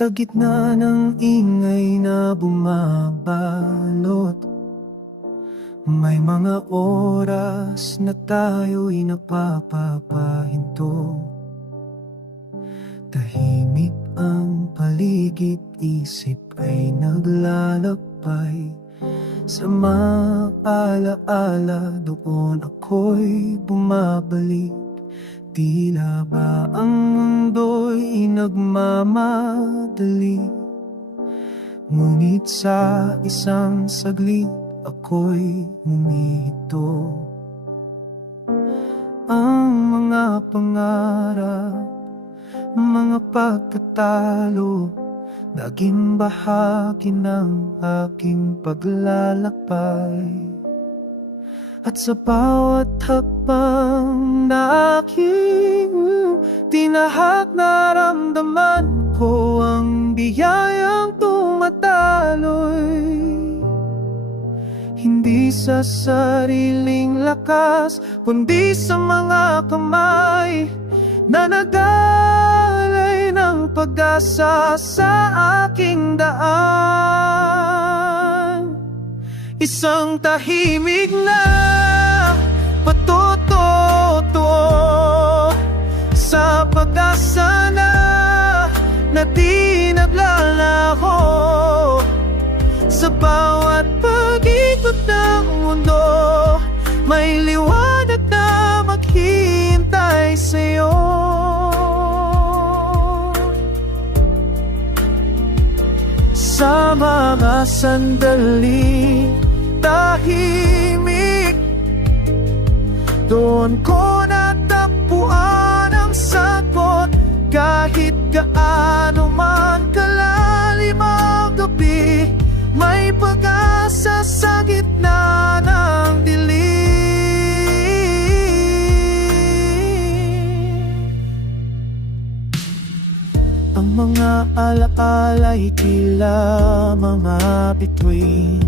Sa gitna ng ingay na bumabalot, may mga oras na tayo'y napapapahinto. Tahimik ang paligid, isip ay naglalakbay. Sa maalaala doon ako'y bumabalik. Tila ba ang mundo'y nagmamadali? Ngunit sa isang saglit ako'y humihito. Ang mga pangarap, mga pagtatalo, naging bahagi ng aking paglalakbay. At sa bawat hakbang na aking tinahak, naramdaman ko ang biyayang tumataloy. Hindi sa sariling lakas, kundi sa mga kamay na nagdalay ng pag-asa sa aking daan. Isang tahimik na patututo sa pag-asa na di naglalaho. Sa bawat pag-ikot ng mundo, may liwanag na maghihintay sa'yo. Sa mga sandali tahimik, doon ko natagpuan ang sagot. Kahit gaano man kalalim ang gabi, may pag-asa sa gitna ng dilim. Ang mga alaala'y tila mga bituin.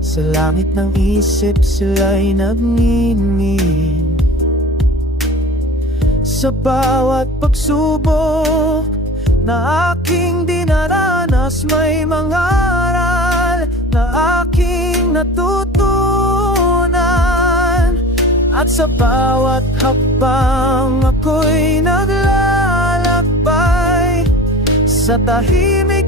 Sa langit ng isip sila'y nagniningin. Sa bawat pagsubok na aking dinaranas, may mga aral na aking natutunan. At sa bawat hakbang ako'y naglalakbay sa tahimik